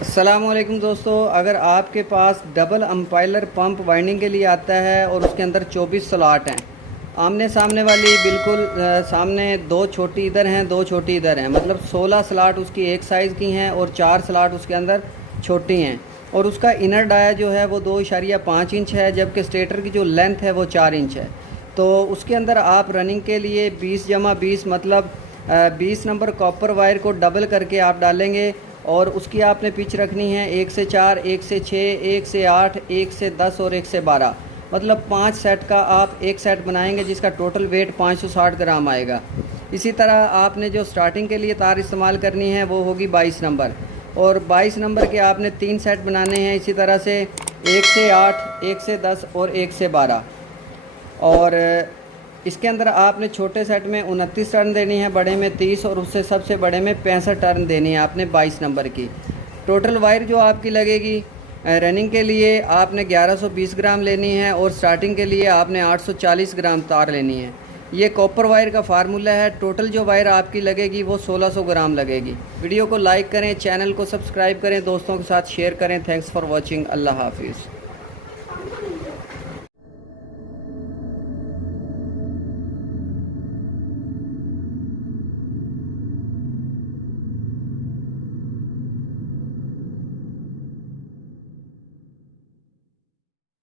अस्सलामुअलैकुम दोस्तों, अगर आपके पास डबल अम्पाइलर पंप वाइंडिंग के लिए आता है और उसके अंदर 24 स्लॉट हैं, आमने सामने वाली बिल्कुल सामने दो छोटी इधर हैं, दो छोटी इधर हैं, मतलब 16 स्लॉट उसकी एक साइज़ की हैं और 4 स्लॉट उसके अंदर छोटी हैं। और उसका इनर डाया जो है वो 2.5 इंच है, जबकि स्टेटर की जो लेंथ है वो 4 इंच है। तो उसके अंदर आप रनिंग के लिए 20/20 मतलब 20 नंबर कॉपर वायर को डबल करके आप डालेंगे और उसकी आपने पिच रखनी है 1 से 4, 1 से 6, 1 से 8, 1 से 10 और 1 से 12, मतलब 5 सेट का आप एक सेट बनाएंगे जिसका टोटल वेट 560 ग्राम आएगा। इसी तरह आपने जो स्टार्टिंग के लिए तार इस्तेमाल करनी है वो होगी 22 नंबर, और 22 नंबर के आपने 3 सेट बनाने हैं इसी तरह से 1 से 8, 1 से 10 और 1 से 12। और इसके अंदर आपने छोटे सेट में 29 टर्न देनी है, बड़े में 30 और उससे सबसे बड़े में 65 टर्न देनी है आपने 22 नंबर की। टोटल वायर जो आपकी लगेगी रनिंग के लिए आपने 1120 ग्राम लेनी है और स्टार्टिंग के लिए आपने 840 ग्राम तार लेनी है। ये कॉपर वायर का फार्मूला है। टोटल जो वायर आपकी लगेगी वो 1600 ग्राम लगेगी। वीडियो को लाइक करें, चैनल को सब्सक्राइब करें, दोस्तों के साथ शेयर करें। Thanks for watching. अल्लाह हाफिज़।